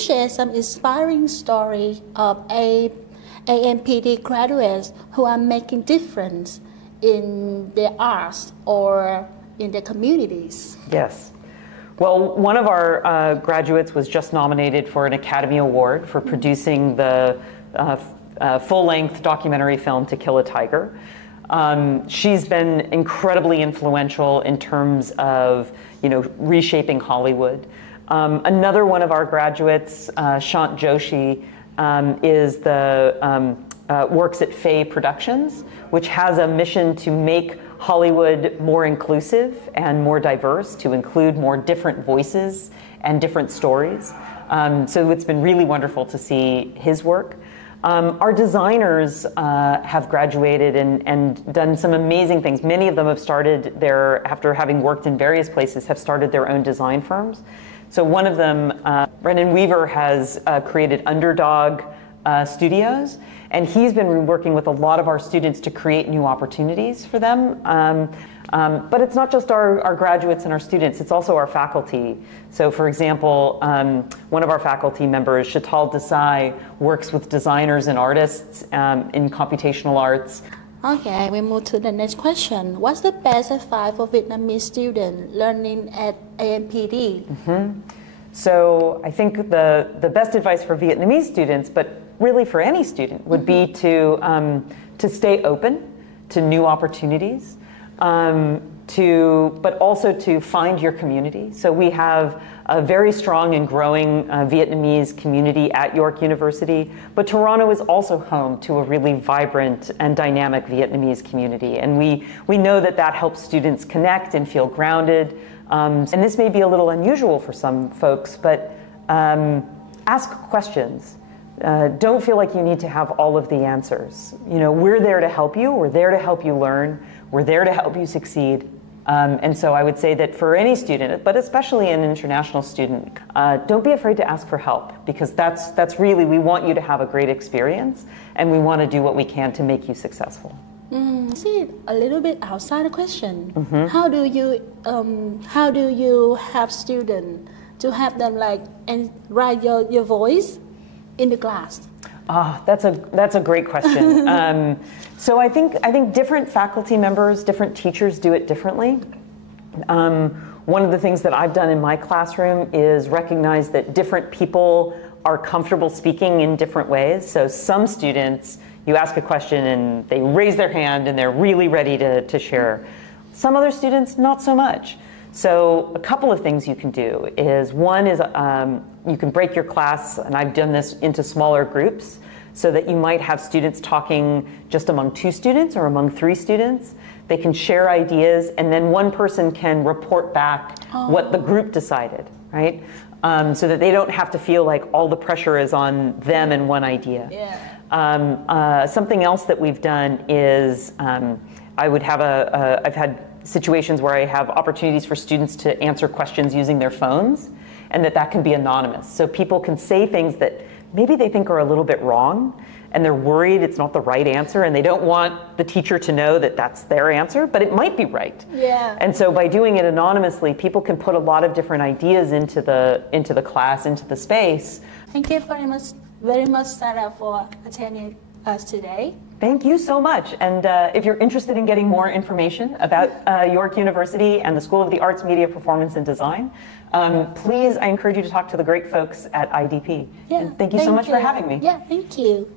share some inspiring story of AMPD graduates who are making difference in their arts or in their communities? Yes. Well, one of our graduates was just nominated for an Academy Award for producing the full-length documentary film To Kill a Tiger. She's been incredibly influential in terms of, reshaping Hollywood. Another one of our graduates, Shant Joshi, works at Faye Productions, which has a mission to make Hollywood more inclusive and more diverse, to include more different voices and different stories. So it's been really wonderful to see his work. Our designers have graduated and done some amazing things. Many of them have started after having worked in various places, have started their own design firms. So one of them, Brendan Weaver, has created Underdog Studios, and he's been working with a lot of our students to create new opportunities for them. But it's not just our graduates and our students, it's also our faculty. So for example, one of our faculty members, Chital Desai, works with designers and artists in computational arts. Okay, we move to the next question. What's the best advice for Vietnamese students learning at AMPD? So I think the best advice for Vietnamese students, but really for any student, would be to stay open to new opportunities, but also to find your community. So we have a very strong and growing Vietnamese community at York University, but Toronto is also home to a really vibrant and dynamic Vietnamese community. And we know that helps students connect and feel grounded. And this may be a little unusual for some folks, but ask questions. Don't feel like you need to have all of the answers. We're there to help you. We're there to help you learn. We're there to help you succeed. And so I would say that for any student, but especially an international student, don't be afraid to ask for help, because that's really, we want you to have a great experience, and we want to do what we can to make you successful. See, a little bit outside the question. How do you have students to have them and write your voice in the class? That's a great question. So I think different faculty members, different teachers do it differently. One of the things that I've done in my classroom is recognize that different people are comfortable speaking in different ways. So some students, you ask a question and they raise their hand and they're really ready to share. Some other students, not so much. So a couple of things you can do is, one is you can break your class, and I've done this, into smaller groups, so that you might have students talking just among 2 students or among 3 students. They can share ideas, and then one person can report back what the group decided, right? So that they don't have to feel like all the pressure is on them and one idea. Yeah. Something else that we've done is I've had situations where I have opportunities for students to answer questions using their phones, and that can be anonymous. So people can say things that maybe they think are a little bit wrong, and they're worried it's not the right answer, and they don't want the teacher to know that that's their answer, but it might be right. Yeah. And so by doing it anonymously, people can put a lot of different ideas into the class, into the space. Thank you very much, Sarah, for attending us today. Thank you so much. And if you're interested in getting more information about York University and the School of the Arts, Media, Performance, and Design, please, I encourage you to talk to the great folks at IDP. Yeah, and thank you so much for having me. Yeah, thank you.